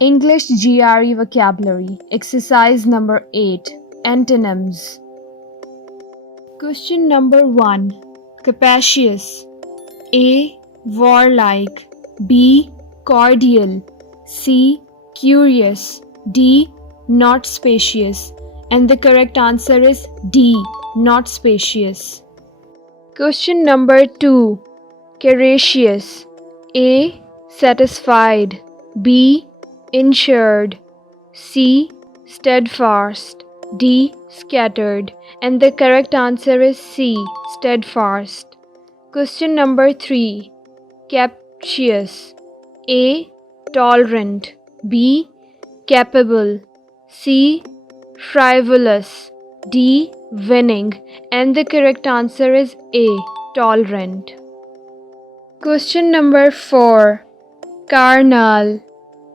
English GRE vocabulary. Exercise number 8. Antonyms. Question number 1. Capacious. A. Warlike. B. Cordial. C. Curious. D. Not spacious. And the correct answer is D. Not spacious. Question number 2. Courageous. A. Satisfied. B. Insured. C. Steadfast. D. Scattered. And the correct answer is C. Steadfast. Question number 3. Captious. A. Tolerant. B. Capable. C. Frivolous. D. Winning. And the correct answer is A. Tolerant. Question number 4. CARNAL.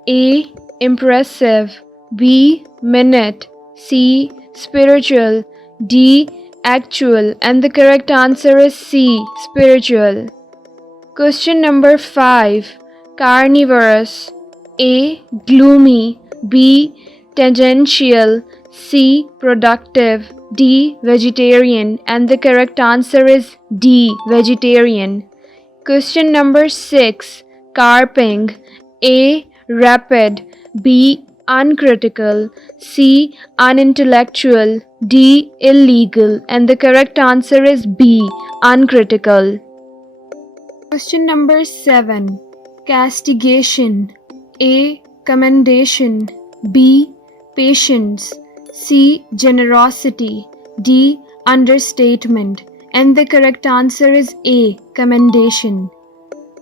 A. Impressive. B. Minute. C. Spiritual. D. Actual. And the correct answer is C. Spiritual. Question number 5. Carnivorous. A. Gloomy. B. Tangential. C. Productive. D. Vegetarian. And the correct answer is D. Vegetarian. Question number 6. Carping. A. Rapid. B. Uncritical. C. Unintellectual. D. Illegal. And the correct answer is B. Uncritical. Question number 7. Castigation. A. Commendation. B. Patience. C. Generosity. D. Understatement. And the correct answer is A. Commendation.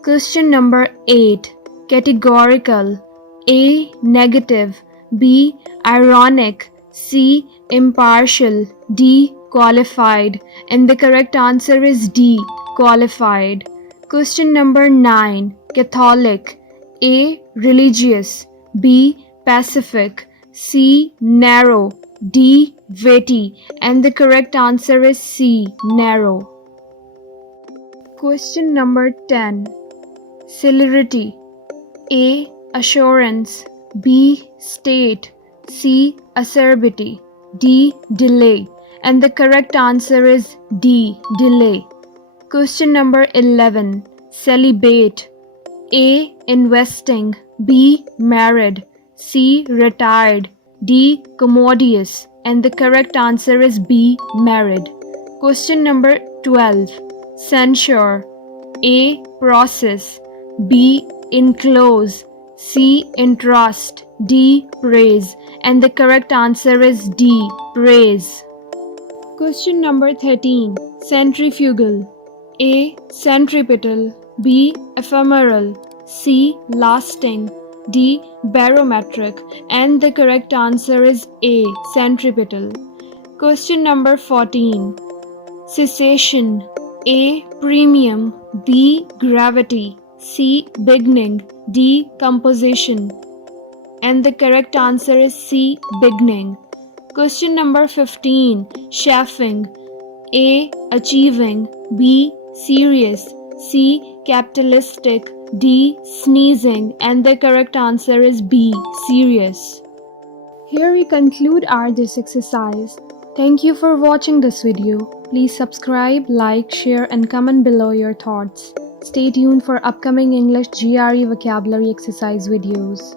Question number 8. Categorical. A. Negative. B. Ironic. C. Impartial. D. Qualified. And the correct answer is D. Qualified. Question number 9. Catholic. A. Religious. B. Pacific. C. Narrow. D. Witty. And the correct answer is C. Narrow. Question number 10. Celerity. A. Assurance. B. State. C. Acerbity. D. Delay. And the correct answer is D. Delay. Question number 11. Celibate. A. Investing. B. Married. C. Retired. D. Commodious. And the correct answer is B. Married. Question number 12. Censure. A. Process. B. Enclose. C. Entrust. D. Praise. And the correct answer is D. Praise. Question number 13. Centrifugal. A. Centripetal. B. Ephemeral. C. Lasting. D. Barometric. And the correct answer is A. Centripetal. Question number 14. Cessation. A. Premium. B. Gravity. C. Beginning. D. Composition. And the correct answer is C. Beginning. Question number 15. Chaffing. A. Achieving. B. Serious. C. Capitalistic. D. Sneezing. And the correct answer is B. Serious. Here we conclude this exercise. Thank you for watching this video. Please subscribe, like, share and comment below your thoughts. Stay tuned for upcoming English GRE vocabulary exercise videos.